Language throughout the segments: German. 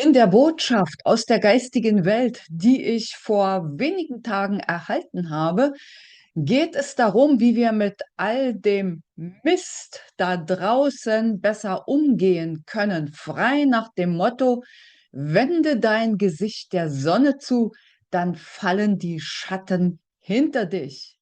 In der Botschaft aus der geistigen Welt, die ich vor wenigen Tagen erhalten habe, geht es darum, wie wir mit all dem Mist da draußen besser umgehen können. Frei nach dem Motto, wende dein Gesicht der Sonne zu, dann fallen die Schatten hinter dich.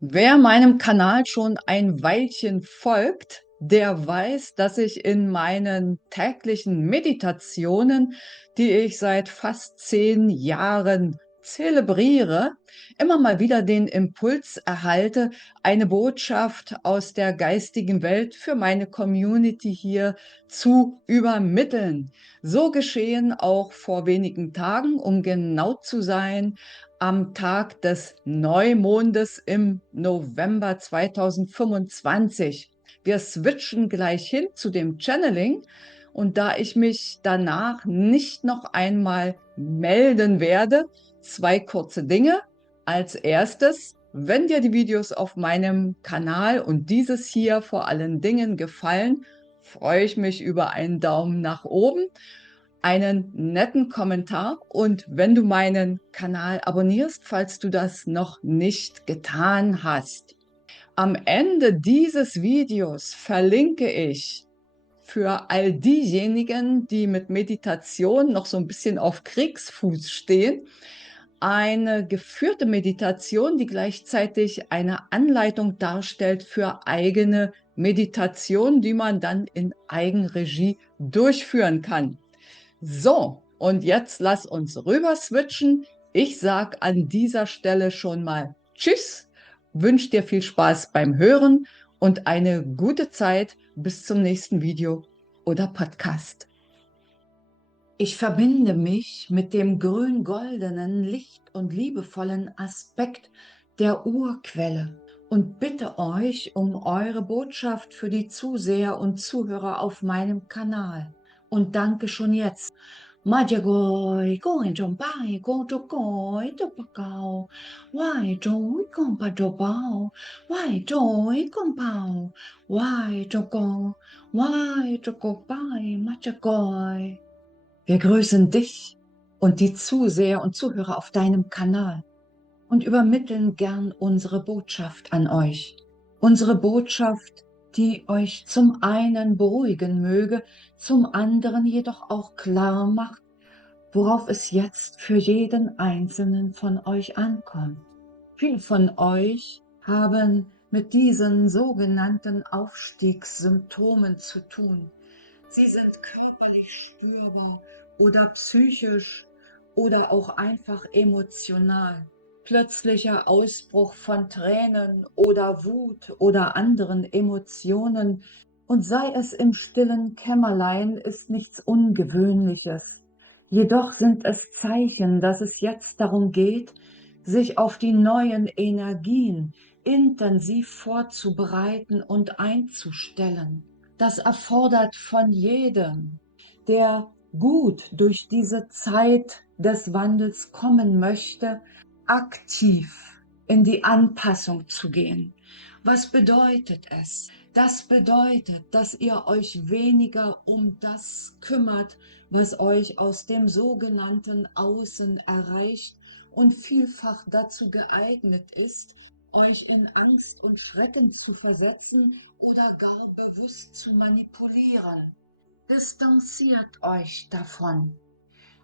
Wer meinem Kanal schon ein Weilchen folgt, der weiß, dass ich in meinen täglichen Meditationen, die ich seit fast 10 Jahren zelebriere, immer mal wieder den Impuls erhalte, eine Botschaft aus der geistigen Welt für meine Community hier zu übermitteln. So geschehen auch vor wenigen Tagen, um genau zu sein, am Tag des Neumondes im November 2025. Wir switchen gleich hin zu dem Channeling und da ich mich danach nicht noch einmal melden werde, zwei kurze Dinge. Als erstes, wenn dir die Videos auf meinem Kanal und dieses hier vor allen Dingen gefallen, freue ich mich über einen Daumen nach oben, einen netten Kommentar und wenn du meinen Kanal abonnierst, falls du das noch nicht getan hast. Am Ende dieses Videos verlinke ich für all diejenigen, die mit Meditation noch so ein bisschen auf Kriegsfuß stehen, eine geführte Meditation, die gleichzeitig eine Anleitung darstellt für eigene Meditation, die man dann in Eigenregie durchführen kann. So, und jetzt lass uns rüber switchen. Ich sag an dieser Stelle schon mal Tschüss, wünsche dir viel Spaß beim Hören und eine gute Zeit bis zum nächsten Video oder Podcast. Ich verbinde mich mit dem grün-goldenen, licht- und liebevollen Aspekt der Urquelle und bitte euch um eure Botschaft für die Zuseher und Zuhörer auf meinem Kanal. Und danke schon jetzt. Majagoi, goin trong pai, go to koi to pakao, wai trôi con pa to bao, wai trôi con pao, wai to ko, wai to ko pai, machagoi. Wir grüßen dich und die Zuseher und Zuhörer auf deinem Kanal und übermitteln gern unsere Botschaft an euch. Unsere Botschaft, die euch zum einen beruhigen möge, zum anderen jedoch auch klar macht, worauf es jetzt für jeden einzelnen von euch ankommt. Viele von euch haben mit diesen sogenannten Aufstiegssymptomen zu tun. Sie sind körperlich spürbar oder psychisch oder auch einfach emotional. Plötzlicher Ausbruch von Tränen oder Wut oder anderen Emotionen, und sei es im stillen Kämmerlein, ist nichts Ungewöhnliches. Jedoch sind es Zeichen, dass es jetzt darum geht, sich auf die neuen Energien intensiv vorzubereiten und einzustellen. Das erfordert von jedem, der gut durch diese Zeit des Wandels kommen möchte, aktiv in die Anpassung zu gehen. Was bedeutet es? Das bedeutet, dass ihr euch weniger um das kümmert, was euch aus dem sogenannten Außen erreicht und vielfach dazu geeignet ist, euch in Angst und Schrecken zu versetzen oder gar bewusst zu manipulieren. Distanziert euch davon.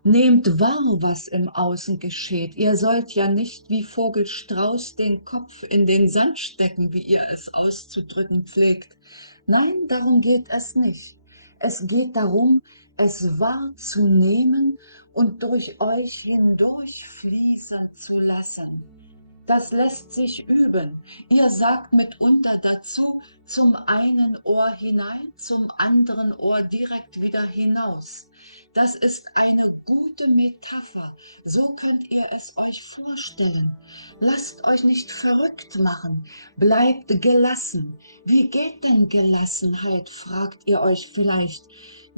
Nehmt wahr, was im Außen geschieht. Ihr sollt ja nicht wie Vogel Strauß den Kopf in den Sand stecken, wie ihr es auszudrücken pflegt. Nein, darum geht es nicht. Es geht darum, es wahrzunehmen und durch euch hindurch fließen zu lassen. Das lässt sich üben. Ihr sagt mitunter dazu, zum einen Ohr hinein, zum anderen Ohr direkt wieder hinaus. Das ist eine gute Metapher. So könnt ihr es euch vorstellen. Lasst euch nicht verrückt machen. Bleibt gelassen. Wie geht denn Gelassenheit, fragt ihr euch vielleicht.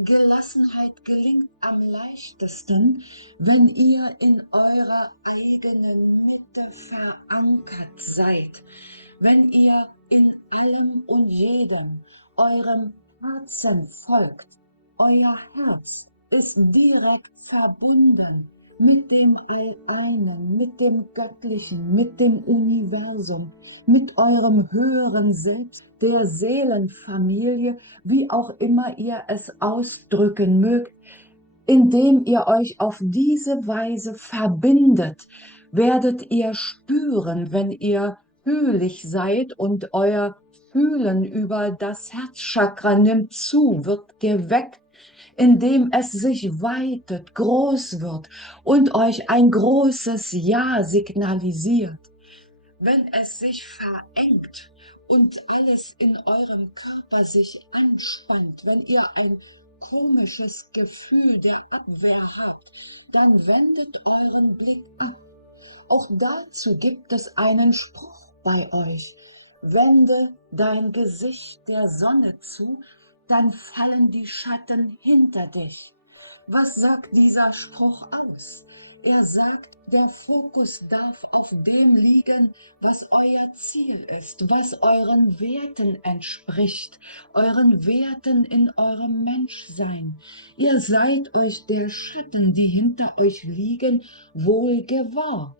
Gelassenheit gelingt am leichtesten, wenn ihr in eurer eigenen Mitte verankert seid, wenn ihr in allem und jedem eurem Herzen folgt, Euer Herz ist direkt verbunden mit dem All-Einen, mit dem Göttlichen, mit dem Universum, mit eurem höheren Selbst, der Seelenfamilie, wie auch immer ihr es ausdrücken mögt. Indem ihr euch auf diese Weise verbindet, werdet ihr spüren, wenn ihr fühlig seid und euer Fühlen über das Herzchakra nimmt zu, wird geweckt, indem es sich weitet, groß wird und euch ein großes Ja signalisiert. Wenn es sich verengt und alles in eurem Körper sich anspannt, wenn ihr ein komisches Gefühl der Abwehr habt, dann wendet euren Blick ab. Auch dazu gibt es einen Spruch bei euch. Wende dein Gesicht der Sonne zu, dann fallen die Schatten hinter dich. Was sagt dieser Spruch aus? Er sagt, der Fokus darf auf dem liegen, was euer Ziel ist, was euren Werten entspricht, euren Werten in eurem Menschsein. Ihr seid euch der Schatten, die hinter euch liegen, wohl gewahr.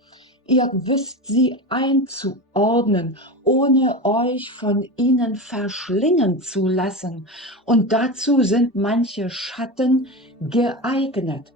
Ihr wisst sie einzuordnen, ohne euch von ihnen verschlingen zu lassen. Und dazu sind manche Schatten geeignet.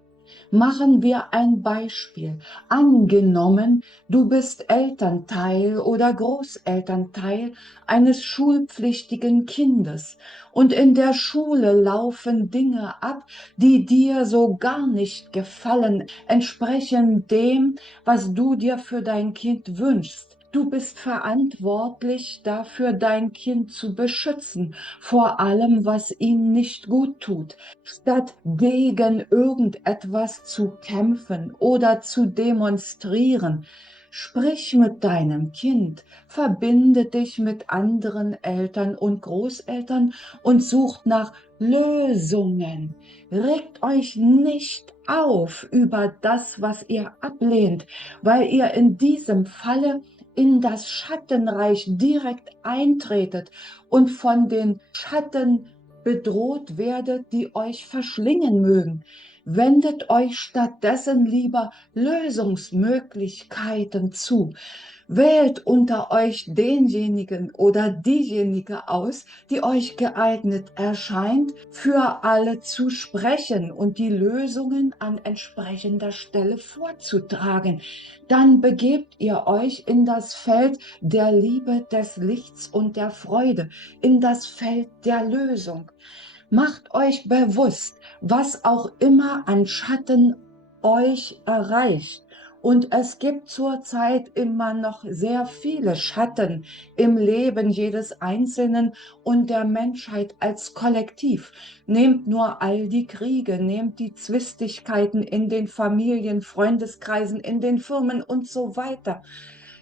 Machen wir ein Beispiel. Angenommen, du bist Elternteil oder Großelternteil eines schulpflichtigen Kindes und in der Schule laufen Dinge ab, die dir so gar nicht gefallen, entsprechen dem, was du dir für dein Kind wünschst. Du bist verantwortlich dafür, dein Kind zu beschützen vor allem, was ihm nicht gut tut. Statt gegen irgendetwas zu kämpfen oder zu demonstrieren, sprich mit deinem Kind, verbinde dich mit anderen Eltern und Großeltern und sucht nach Lösungen. Regt euch nicht auf über das, was ihr ablehnt, weil ihr in diesem Falle in das Schattenreich direkt eintretet und von den Schatten bedroht werdet, die euch verschlingen mögen. Wendet euch stattdessen lieber Lösungsmöglichkeiten zu. Wählt unter euch denjenigen oder diejenige aus, die euch geeignet erscheint, für alle zu sprechen und die Lösungen an entsprechender Stelle vorzutragen. Dann begebt ihr euch in das Feld der Liebe, des Lichts und der Freude, in das Feld der Lösung. Macht euch bewusst, was auch immer an Schatten euch erreicht. Und es gibt zurzeit immer noch sehr viele Schatten im Leben jedes Einzelnen und der Menschheit als Kollektiv. Nehmt nur all die Kriege, nehmt die Zwistigkeiten in den Familien, Freundeskreisen, in den Firmen und so weiter.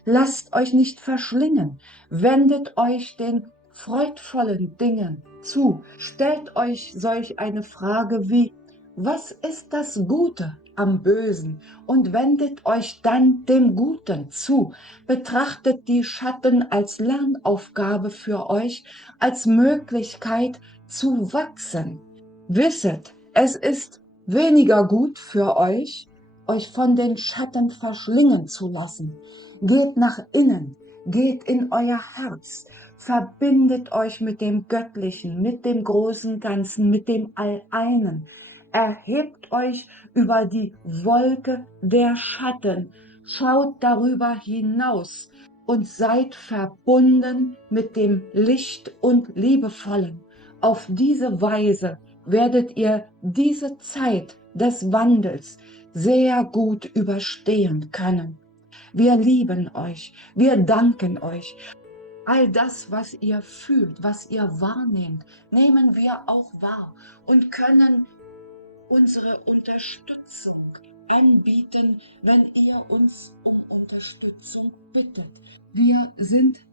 Lasst euch nicht verschlingen, wendet euch den freudvollen Dingen zu. Stellt euch solch eine Frage wie, was ist das Gute am Bösen? Und wendet euch dann dem Guten zu. Betrachtet die Schatten als Lernaufgabe für euch, als Möglichkeit zu wachsen. Wisset, es ist weniger gut für euch, euch von den Schatten verschlingen zu lassen. Geht nach innen, geht in euer Herz, verbindet euch mit dem Göttlichen, mit dem großen Ganzen, mit dem All-Einen. Erhebt euch über die Wolke der Schatten, schaut darüber hinaus und seid verbunden mit dem Licht und Liebevollen. Auf diese Weise werdet ihr diese Zeit des Wandels sehr gut überstehen können. Wir lieben euch, wir danken euch. All das, was ihr fühlt, was ihr wahrnehmt, nehmen wir auch wahr und können unsere Unterstützung anbieten, wenn ihr uns um Unterstützung bittet. Wir sind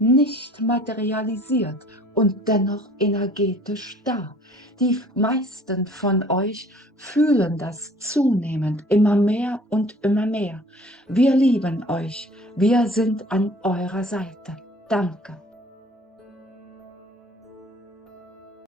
nicht materialisiert und dennoch energetisch da. Die meisten von euch fühlen das zunehmend immer mehr und immer mehr. Wir lieben euch. Wir sind an eurer Seite. Danke.